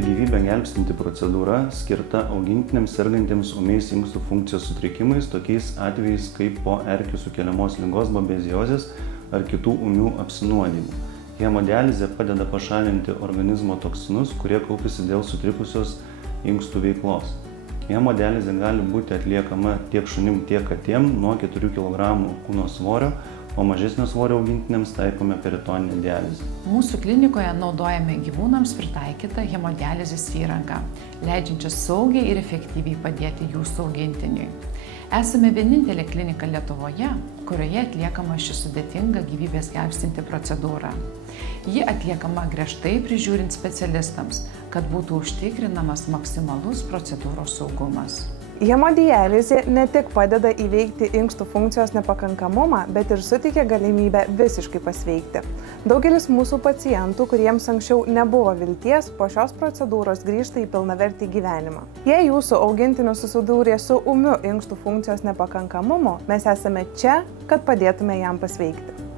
tai gyvybę gelbstinti procedūra skirta augintiniams sergantiems ūmiais inkstų funkcijos sutrikimais, tokiais atvejais kaip po erkių sukeliamos ligos babeziozės ar kitų ūmių apsinuodijimų. Hemodializė padeda pašalinti organizmo toksinus, kurie kaupiasi dėl sutrikusios inkstų veiklos. Hemodializė gali būti atliekama tiek šunim, tiek katėm nuo 4 kg kūno svorio, o mažesnio svorio augintiniams taikome peritoninę dializę. Mūsų klinikoje naudojame gyvūnams pritaikytą hemodializės įrangą, leidžiančią saugiai ir efektyviai padėti jūsų augintiniui. Esame vienintelė klinika Lietuvoje, kurioje atliekama ši sudėtinga gyvybės gelbstinti procedūra. Ji atliekama griežtai prižiūrint specialistams, kad būtų užtikrinamas maksimalus procedūros saugumas. Hemodializė ne tik padeda įveikti inkstų funkcijos nepakankamumą, bet ir suteikia galimybę visiškai pasveikti. Daugelis mūsų pacientų, kuriems anksčiau nebuvo vilties, po šios procedūros grįžta į pilnavertį gyvenimą. Jei jūsų augintinis susidūrė su ūmiu inkstų funkcijos nepakankamumu, mes esame čia, kad padėtume jam pasveikti.